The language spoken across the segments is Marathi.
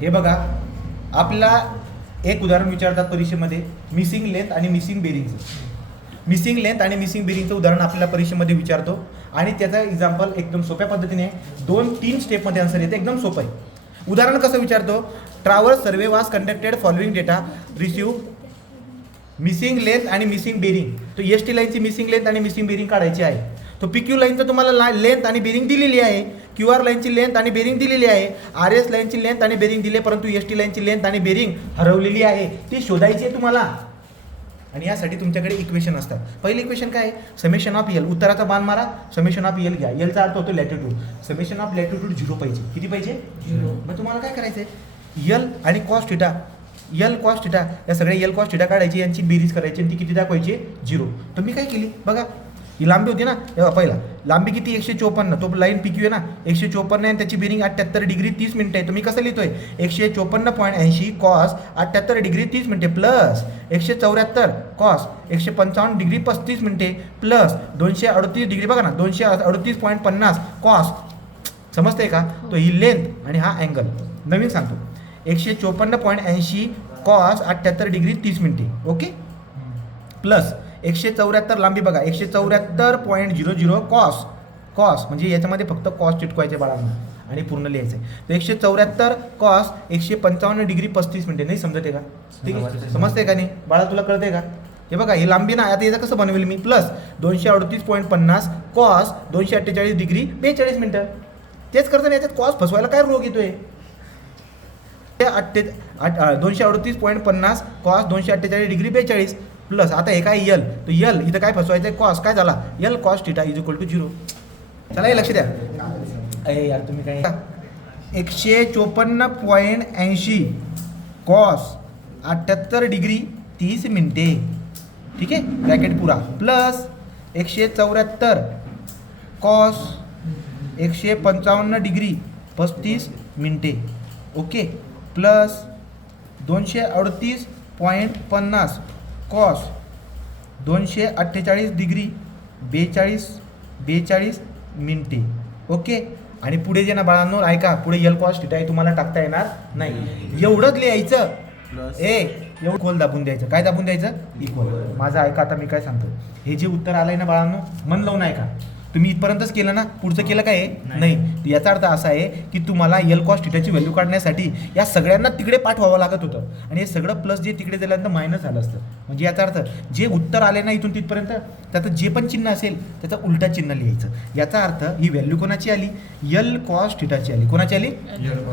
हे बघा, आपला एक उदाहरण विचारतात परीक्षेमध्ये, मिसिंग लेंथ आणि मिसिंग बेरिंगचं. मिसिंग लेंथ आणि मिसिंग बेरिंगचं उदाहरण आपल्याला परीक्षेमध्ये विचारतो आणि त्याचा एक्झाम्पल एकदम सोप्या पद्धतीने 2-3 स्टेपमध्ये आन्सर येते, एकदम सोपं आहे. उदाहरण कसं विचारतो, ट्रॅव्हल्स सर्वे वाज conducted following data receive missing length आणि मिसिंग बेरिंग. तो एस टी लाईनची मिसिंग लेंथ आणि मिसिंग बेरिंग काढायची आहे. तो पी क्यू लाईनचं तुम्हाला लेंथ आणि बेरिंग दिलेली आहे, क्यू आर लाईनची लेंथ आणि बेरिंग दिलेली आहे, आर एस लाईनची लेंथ आणि बेरिंग दिली, परंतु एस टी लाईनची लेंथ आणि बेरिंग हरवलेली आहे, ती शोधायची आहे तुम्हाला. आणि यासाठी तुमच्याकडे इक्वेशन असतात. पहिलं इक्वेशन काय आहे, समेशन ऑफ एल, उत्तराचा बाण मारा, समेशन ऑफ एल घ्या. एलचा अर्थ होतो लॅटिट्यूड, समेशन ऑफ लॅटिट्यूड 0 पाहिजे. किती पाहिजे? 0. मग तुम्हाला काय करायचं आहे, यल आणि cos theta, L cos theta, या सगळ्या यल कॉस थिटा काढायची, यांची बेरीज करायची आणि ती किती दाखवायची? 0. तर मी काय केली बघा, ही लांबी होती ना, पहिला लांबी किती 154, तो लाईन पी क्यू आहे ना 154 आहे, त्याची बेरिंग 78 डिग्री 30 मिनिटं आहे. तर मी कसं लिहितोय, 154.80 कॉस 78 डिग्री 30 मिनिटे प्लस 174 कॉस 155 डिग्री 35 मिनिटे प्लस 238 डिग्री, बघा ना 238.50 कॉस. समजतंय का? तो ही लेंथ आणि हा अँगल नवीन सांगतो, 154.80 कॉस 78 डिग्री 30 मिनिटे, ओके, प्लस 174 लांबी बघा, 174.00 कॉस, कॉस म्हणजे याच्यामध्ये फक्त कॉस चिटकवायचे बाळांना आणि पूर्ण लिहायचं आहे. तर 174 कॉस 155 डिग्री 35 मिनिटे. नाही समजते का? ठीक आहे, समजते का नाही बाळा, तुला कळते का? हे बघा, ही लांबी ना, आता याचं कसं बनवेल मी, प्लस 238.50 कॉस 248 डिग्री 42 मिनिटं. तेच करतं ना, याच्यात कॉस फसवायला काय रोग येतोय? 238.50 कॉस 248 डिग्री 42 प्लस, आता हे काय यल, तो यल इथं काय फसवायचं आहे, कॉस काय झाला, L cos theta is equal to 0. चला हे लक्ष द्या. अरे यार तुम्ही काय, 154.80 कॉस 78 डिग्री 30 मिनिटे, ठीक आहे, ब्रॅकेट पुरा, प्लस 174 कॉस 155 डिग्री 35 मिनिटे, ओके, प्लस 238.50 कॉस 248 डिग्री 42 मिनिटे, ओके. आणि पुढे जे ना बाळांनो ऐका, पुढे यल कॉस थिटा आहे, तुम्हाला टाकता येणार नाही, एवढंच लिहायचं. एवढं खोल दाबून द्यायचं. काय दाबून द्यायचं? इक्वल. माझं ऐका, आता मी काय सांगतो, हे जे उत्तर आलंय ना बाळांनो, मन लावून ऐका. तुम्ही इथपर्यंतच केलं ना, पुढचं केलं काय? नाही. याचा अर्थ असा आहे की तुम्हाला यल कॉस थिटाची व्हॅल्यू काढण्यासाठी या सगळ्यांना तिकडे पाठवावं लागत होतं आणि हे सगळं प्लस जे तिकडे दिल्यानंतर मायनस झालं असतं. म्हणजे याचा अर्थ जे उत्तर आले ना इथून तिथपर्यंत, त्याचं जे पण चिन्ह असेल त्याचा उलटा चिन्ह लिहायचं. याचा अर्थ ही व्हॅल्यू कोणाची आली? यल कॉस थिटाची आली. कोणाची आली?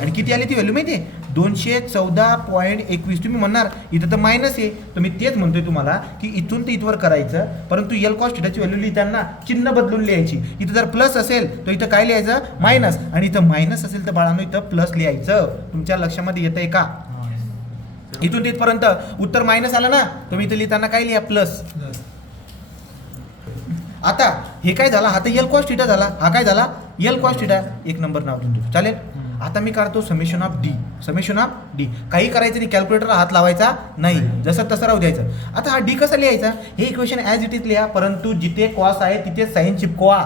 आणि किती आली ती व्हॅल्यू माहिती आहे? 214.21. तुम्ही म्हणणार इथं तर मायनस आहे, तर मी तेच म्हणतोय तुम्हाला की इथून ते इथवर करायचं, परंतु यल कॉस थिटाची व्हॅल्यू लिहिताना चिन्ह बदलून लिहायची. इथं जर प्लस असेल तर इथं काय लिहायचं? मायनस, आणि इथं मायनस असेल तर बाळांनो इथं प्लस लिहायचं. तुमच्या लक्षामध्ये येतंय का? इथून तिथपर्यंत उत्तर मायनस आलं ना, तुम्ही इथं लिहिताना काय लिहा? प्लस. आता हे काय झाला? हा तर यल कॉस थिटा झाला, हा काय झाला? L cos theta. एक नंबर नाव देऊन चालेल. आता मी काढतो summation of D. Summation of D काही करायचं नाही, कॅल्क्युलेटरला हात लावायचा नाही, जसं तसं राहू द्यायचं. आता हा डी कसा लिहायचा? हे इक्वेशन ॲज इट इज लिहा, परंतु जिथे कॉस आहे तिथे साईन चिपकवा.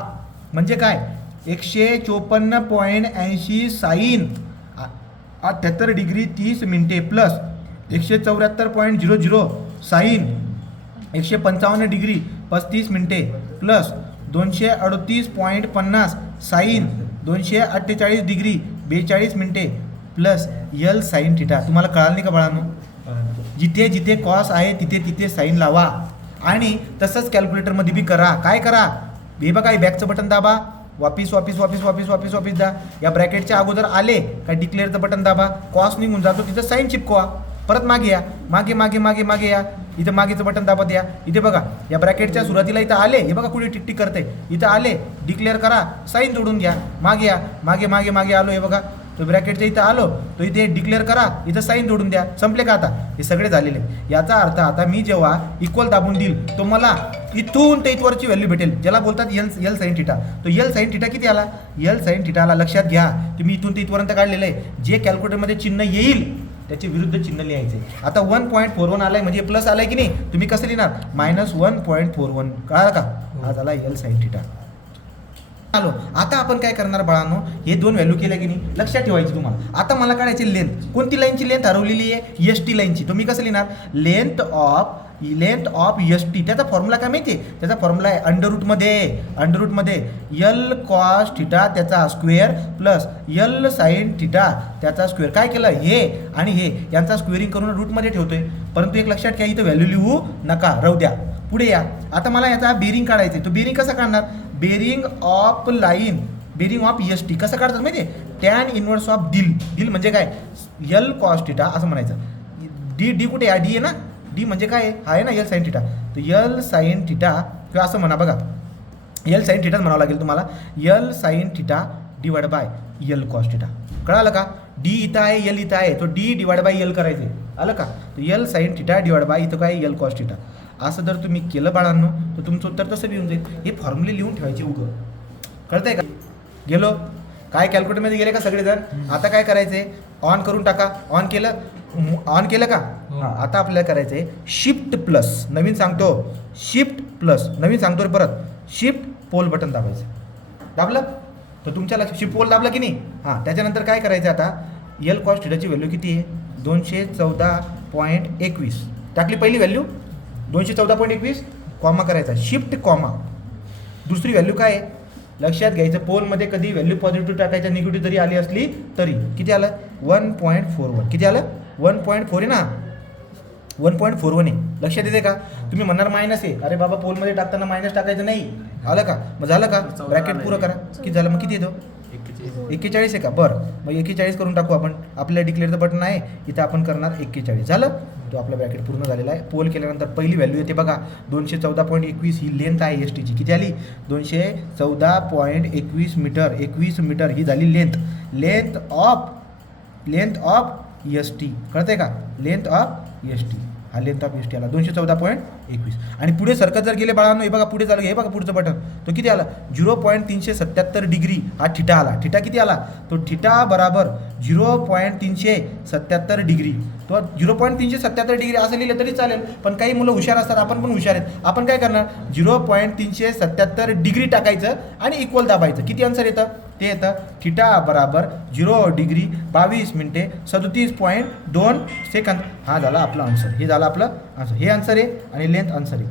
म्हणजे काय? 154.80 साईन 78 डिग्री 30 मिनिटे प्लस 174.00 साईन 155 डिग्री 35 मिनिटे प्लस 238.50 साईन 248 डिग्री 42 मिनिटे प्लस यल साईन थिटा. तुम्हाला कळालं नाही का बाळांनो? जिथे जिथे कॉस आहे तिथे तिथे साईन लावा आणि तसंच कॅल्क्युलेटरमध्ये बी करा. काय करा? हे बघा, बॅकचं बटन दाबा, वापिस वापिस वापिस वापिस वापिस वापिस जा. या ब्रॅकेटच्या अगोदर आले काय डिक्लेअरचं बटन दाबा, कॉस निघून जातो, तिथं साईन चिपकवा. परत मागे या, मागे मागे मागे मागे या, इथं मागेचं बटन दाबत या. इथे बघा, या ब्रॅकेटच्या सुरुवातीला इथं आले, हे बघा कुठे टिकटिक करते, इथं आले, डिक्लेअर करा, साईन जोडून घ्या. मागे या, मागे मागे मागे आलो, हे बघा तो ब्रॅकेटच्या इथं आलो, तो इथे डिक्लेअर करा, इथं साईन जोडून द्या. संपले का? आता हे सगळे झालेले. याचा अर्थ आता मी जेव्हा इक्वल दाबून देईल तो मला इथून ते इथवरची व्हॅल्यू भेटेल, ज्याला बोलतात यल साईन थिटा. तो यल साईन थिटा किती आला? यल साईन थिटा आला. लक्षात घ्या, तुम्ही इथून ते इथपर्यंत काढलेलं आहे. जे कॅल्क्युलेटरमध्ये चिन्ह येईल त्याचे विरुद्ध चिन्ह लिहायचे. आता 1.41 आलाय म्हणजे प्लस आलाय की नाही, तुम्ही कसं लिहिणार? -1.41. कळालं का? हा झाला यल साईन थिटा. आलो. आता आपण काय करणार बाळांनो, हे दोन व्हॅल्यू केल्या की नाही, लक्षात ठेवायची तुम्हाला. आता मला काढायची लेंथ. कोणती लाईनची लेंथ हरवलेली आहे? एस टी लाईनची. तो मी कसं लिहिणार? Length of S T. त्याचा फॉर्म्युला काय माहिती आहे? त्याचा फॉर्म्युला आहे अंडररूटमध्ये यल कॉस थिटा त्याचा square plus L sine theta त्याचा स्क्वेअर. काय केलं? हे आणि हे यांचा स्क्वेअरिंग करून रूटमध्ये ठेवतोय. परंतु एक लक्षात घ्या, इथं व्हॅल्यू लिहू नका, राहू द्या. पुढे या. आता मला याचा बेरिंग काढायचं आहे. तो बेरिंग कसा काढणार? Bearing of line, bearing of S T कसं काढतात माहिती आहे? टॅन इनवर्स ऑफ दिल म्हणजे काय? यल कॉस थिटा असं म्हणायचं. डी कुठे आहे? डी आहे ना. डी म्हणजे काय आहे ना? L sine theta. तर यल साईन थिटा किंवा असं म्हणा बघा, यल साईन थिटाच म्हणावं लागेल तुम्हाला. L sine theta divide by L cos theta. कळालं का? डी इथं आहे, यल इथं आहे, तो डी डिवाइड बाय यल करायचे. आलं का? तर L sine theta divide by इथं काय? L cos theta. असं जर तुम्ही केलं बाळांनो तर तुमचं उत्तर तसं लिहून जाईल. हे फॉर्म्युले लिहून ठेवायचे उगं. कळतंय का? गेलो काय? कॅल्क्युलेटरमध्ये गेले का सगळेजण? आता काय करायचंय? ऑन करून टाका. ऑन केलं का? हां. आता आपल्याला करायचं आहे शिफ्ट प्लस, नवीन सांगतो, शिफ्ट प्लस नवीन सांगतो रे परत, शिफ्ट पोल बटन दाबायचं. दाबलं तर तुमच्या लक्षात शिफ्ट पोल दाबला की नाही? हां. त्याच्यानंतर काय करायचं आता? यल कॉस थिटाची व्हॅल्यू किती आहे? 214.21 टाकली पहिली व्हॅल्यू 214.21, कॉमा करायचा, शिफ्ट कॉमा. दुसरी व्हॅल्यू काय आहे? लक्षात घ्यायचं, पोलमध्ये कधी व्हॅल्यू पॉझिटिव्ह टाकायच्या, निगेटिव्ह जरी आली असली तरी. किती आलं? 1.41. किती आलं? 1.4 आहे ना. 1.41 आहे. लक्षात येते का? तुम्ही म्हणणार मायनस आहे. अरे बाबा, पोलमध्ये टाकताना मायनस टाकायचं नाही. आलं का? मग झालं का? ब्रॅकेट पुरं करा. किती झालं? मग किती येतो? 41 आहे का? बरं, मग 41 करून टाकू आपण. आपल्याला डिक्लेअरचं बटन आहे, इथं आपण करणार 41. झालं, तो आपला ब्रॅकेट पूर्ण झालेला आहे. पोल केल्यानंतर पहिली व्हॅल्यू येते बघा 214.21. ही लेंथ आहे एस टीची. किती आली? 214.21 मीटर. 21 मीटर ही झाली लेंथ ऑफ एस टी. कळतंय का? Length of S T. हा लेंथ ऑफ एस टी आला 214.21. आणि पुढे सरकत जर गेले बाळांनो, हे बघा पुढे झालं, हे बघा पुढचं बटन, तो किती आला? 0.377 डिग्री. हा थिटा आला. थिटा किती आला? तो थिटा बराबर 0.377 डिग्री. तो 0.377 डिग्री असं लिहिलं तरी चालेल, पण काही मुलं हुशार असतात, आपण पण हुशार आहेत. आपण काय करणार? 0.377 डिग्री टाकायचं आणि इक्वल दाबायचं. किती आन्सर येतं? ते येतं थिटा बराबर 0 डिग्री 22 मिनिटे 37.2 सेकंद. हा झाला आपला आन्सर. हे झालं आपलं आन्सर. हे आन्सर आहे आणि लेंथ आन्सर आहे.